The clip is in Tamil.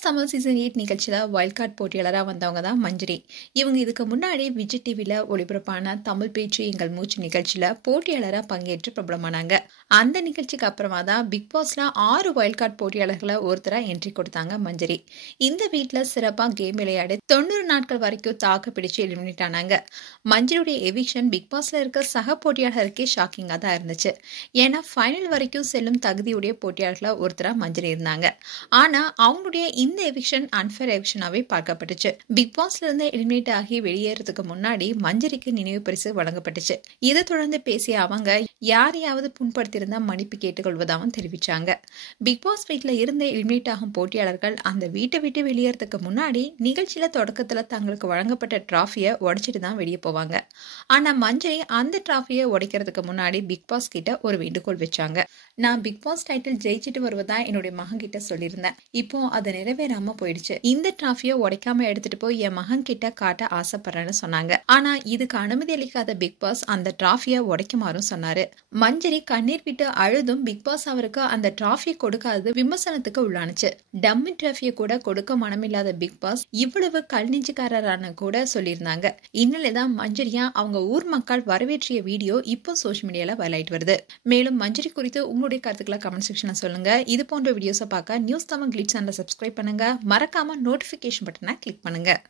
பாஸ் தமிழ் சீசன் 8 நிகழ்ச்சியில வைல்ட் கார்டு போட்டியாளராக வந்தவங்க தான் மஞ்சரி. இவங்க இதுக்கு முன்னாடி விஜய் டிவில ஒளிபரப்பான தமிழ் பேச்சு எங்கள் மூச்சு நிகழ்ச்சியில போட்டியாளராக பங்கேற்று பிரபலமானாங்க. அந்த நிகழ்ச்சிக்கு அப்புறமா தான் பிக் பாஸ்ல 6 வைல்ட் கார்டு போட்டியாளர்களை ஒருத்தரா என்ட்ரி கொடுத்தாங்க மஞ்சரி. இந்த வீட்டுல சிறப்பா கேம் விளையாடி 90 நாட்கள் வரைக்கும் தாக்கு பிடிச்சு எலிமினேட் ஆனாங்க. மஞ்சரியுடைய எவிக்ஷன் பிக் பாஸ்ல இருக்க சக போட்டியாளருக்கே ஷாக்கிங்கா தான் இருந்துச்சு. ஏன்னா ஃபைனல் வரைக்கும் செல்லும் தகுதியுடைய போட்டியாளர்களை ஒருத்தரா மஞ்சரி இருந்தாங்க. ஆனா அவங்களுடைய இந்த எவிக்ஷன் அன்ஃபேர் எவிக்ஷனாவே பார்க்கப்பட்டுச்சு. பிக் பாஸ்ல இருந்து எலிமினேட் ஆகி வெளியேறதுக்கு முன்னாடி மஞ்சரிக்கு நினைவு பரிசு வழங்கப்பட்டுச்சு. இதை தொடர்ந்து பேசிய அவங்க யாரையாவது புண்படுத்தியிருந்தா மன்னிப்பு கேட்டுக்கொள்வதாகவும் தெரிவிச்சாங்க. பிக் பாஸ் வீட்டுல இருந்து எலிமினேட் ஆகும் போட்டியாளர்கள் அந்த வீட்டை விட்டு வெளியேறதுக்கு முன்னாடி நிகழ்ச்சியில தொடக்கத்துல தங்களுக்கு வழங்கப்பட்ட டிராஃபியை உடைச்சிட்டு தான் வெளியே போவாங்க. ஆனா மஞ்சரி அந்த டிராஃபியை உடைக்கிறதுக்கு முன்னாடி பிக் பாஸ் கிட்ட ஒரு வேண்டுகோள் வச்சாங்க. நான் பிக் பாஸ் டைட்டில் ஜெயிச்சுட்டு வருவதா என்னுடைய மகன் கிட்ட சொல்லியிருந்தேன். இப்போ அது நிறைவேறாம போயிடுச்சு. இந்த டிராஃபியை உடைக்காம எடுத்துட்டு போய் என் மகன் கிட்ட காட்ட ஆசைப்படுறேன்னு சொன்னாங்க. ஆனா இதுக்கு அனுமதி அளிக்காத பிக் பாஸ் அந்த டிராஃபியை உடைக்குமாறும் சொன்னாரு. மஞ்சரி கண்ணீர் விட்டு அழுதும் பிக் பாஸ் அவருக்கு அந்த டிராஃபியை கொடுக்காதது விமர்சனத்துக்கு உள்ளானுச்சு. டம்மி டிராஃபியை கூட கொடுக்க மனமில்லாத பிக் பாஸ் இவ்வளவு கல்நெஞ்சுக்காரரான கூட சொல்லியிருந்தாங்க. இந்நிலைதான் மஞ்சரியா அவங்க ஊர் மக்கள் வரவேற்றிய வீடியோ இப்போ சோஷியல் மீடியால வைரலாயிட்டு வருது. மேலும் மஞ்சரி குறித்து உங்களுடைய கருத்துக்களை கமெண்ட் செக்ஷன்ல சொல்லுங்க. இது போன்ற வீடியோஸை பார்க்க நியூஸ் தமிழ் கிளிட்ஸ் சேனலை சப்ஸ்கிரைப் பண்ணுங்க. மறக்காம நோட்டிபிகேஷன் பட்டனை கிளிக் பண்ணுங்க.